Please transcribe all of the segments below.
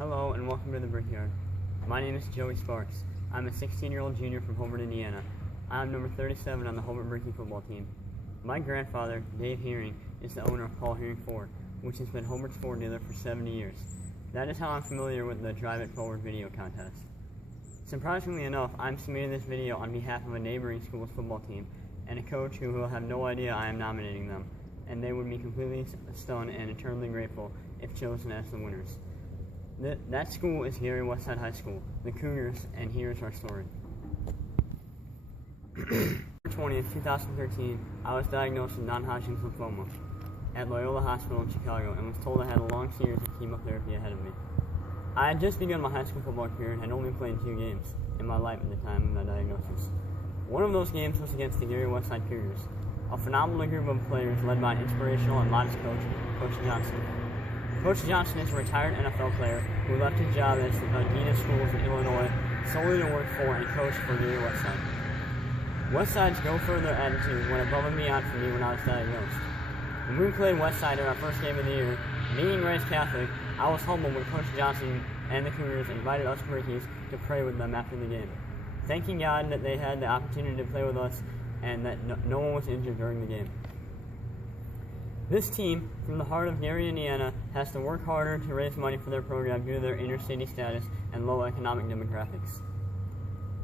Hello and welcome to the Brickyard. My name is Joey Sparks. I'm a 16-year-old junior from Hobart, Indiana. I'm number 37 on the Hobart Bricky football team. My grandfather, Dave Heuring, is the owner of Heuring Ford, which has been Hobart's Ford dealer for 70 years. That is how I'm familiar with the Drive It Forward video contest. Surprisingly enough, I'm submitting this video on behalf of a neighboring school's football team and a coach who will have no idea I am nominating them, and they would be completely stunned and eternally grateful if chosen as the winners. That school is Gary Westside High School, the Cougars, and here's our story. October 20th, 2013, I was diagnosed with non-Hodgkin's lymphoma at Loyola Hospital in Chicago and was told I had a long series of chemotherapy ahead of me. I had just begun my high school football career and had only played 2 games in my life at the time of my diagnosis. One of those games was against the Gary Westside Cougars, a phenomenal group of players led by an inspirational and modest coach, Coach Johnson. Coach Johnson is a retired NFL player who left his job as the dean of schools in Illinois solely to work for and coach for Gary Westside. Westside's go further attitude went above and beyond for me when I was diagnosed. When we played Westside in our first game of the year, being raised Catholic, I was humbled when Coach Johnson and the Cougars invited us Brickies to pray with them after the game, thanking God that they had the opportunity to play with us and that no one was injured during the game. This team, from the heart of Gary, Indiana, has to work harder to raise money for their program due to their inner city status and low economic demographics.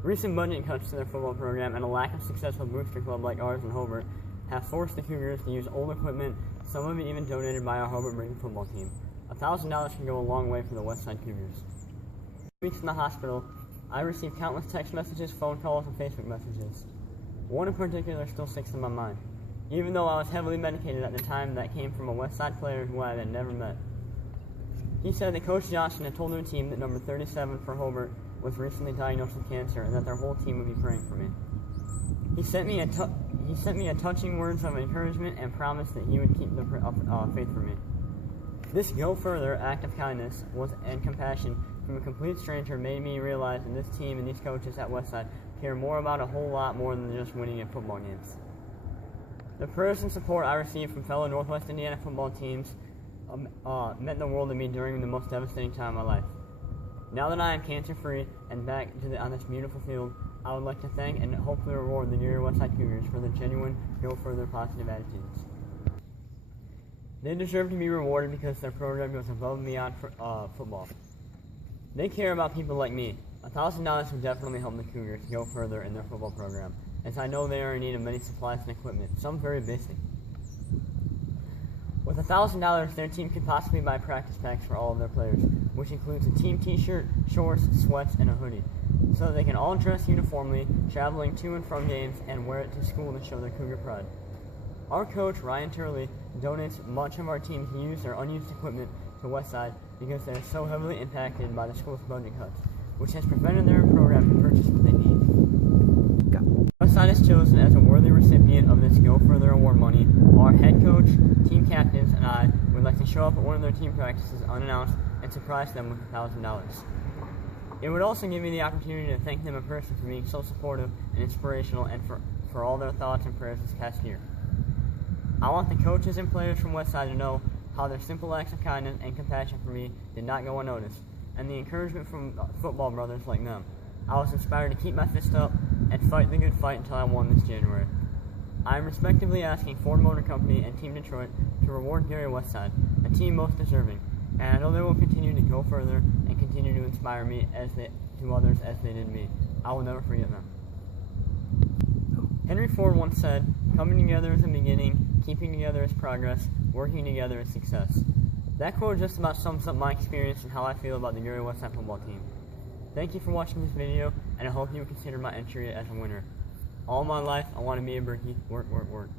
Recent budget cuts to their football program and a lack of successful booster club like ours in Hobart have forced the Cougars to use old equipment, some of it even donated by our Hobart Bricky football team. $1,000 can go a long way for the Westside Cougars. 2 weeks in the hospital, I received countless text messages, phone calls, and Facebook messages. One in particular still sticks in my mind. Even though I was heavily medicated at the time, that came from a Westside player who I had never met. He said that Coach Johnson had told their team that number 37 for Hobart was recently diagnosed with cancer and that their whole team would be praying for me. He sent me a touching words of encouragement and promised that he would keep the faith for me. This go further act of kindness and compassion from a complete stranger made me realize that this team and these coaches at Westside care more about a whole lot more than just winning at football games. The prayers and support I received from fellow Northwest Indiana football teams meant the world to me during the most devastating time of my life. Now that I am cancer-free and back on this beautiful field, I would like to thank and hopefully reward the Gary Westside Cougars for their genuine, go-further positive attitudes. They deserve to be rewarded because their program goes above and beyond for football. They care about people like me. $1,000 would definitely help the Cougars go further in their football program, as I know they are in need of many supplies and equipment, some very basic. With $1,000, their team could possibly buy practice packs for all of their players, which includes a team t-shirt, shorts, sweats, and a hoodie, so that they can all dress uniformly, traveling to and from games, and wear it to school to show their Cougar pride. Our coach, Ryan Turley, donates much of our team's used or unused equipment to Westside because they are so heavily impacted by the school's budget cuts, which has prevented their program to purchase what they need. Westside is chosen as a worthy recipient of this Go Further award money. Our head coach, team captains, and I would like to show up at one of their team practices unannounced and surprise them with $1,000. It would also give me the opportunity to thank them in person for being so supportive and inspirational and for all their thoughts and prayers this past year. I want the coaches and players from Westside to know how their simple acts of kindness and compassion for me did not go unnoticed, and the encouragement from football brothers like them. I was inspired to keep my fist up and fight the good fight until I won this January. I am respectively asking Ford Motor Company and Team Detroit to reward Gary Westside, a team most deserving, and I know they will continue to go further and continue to inspire me to others as they did me. I will never forget them. Henry Ford once said, "Coming together is a beginning, keeping together is progress, working together is success." That quote just about sums up my experience and how I feel about the Gary Westside football team. Thank you for watching this video, and I hope you will consider my entry as a winner. All my life, I want to be a Bricky. Work, work, work.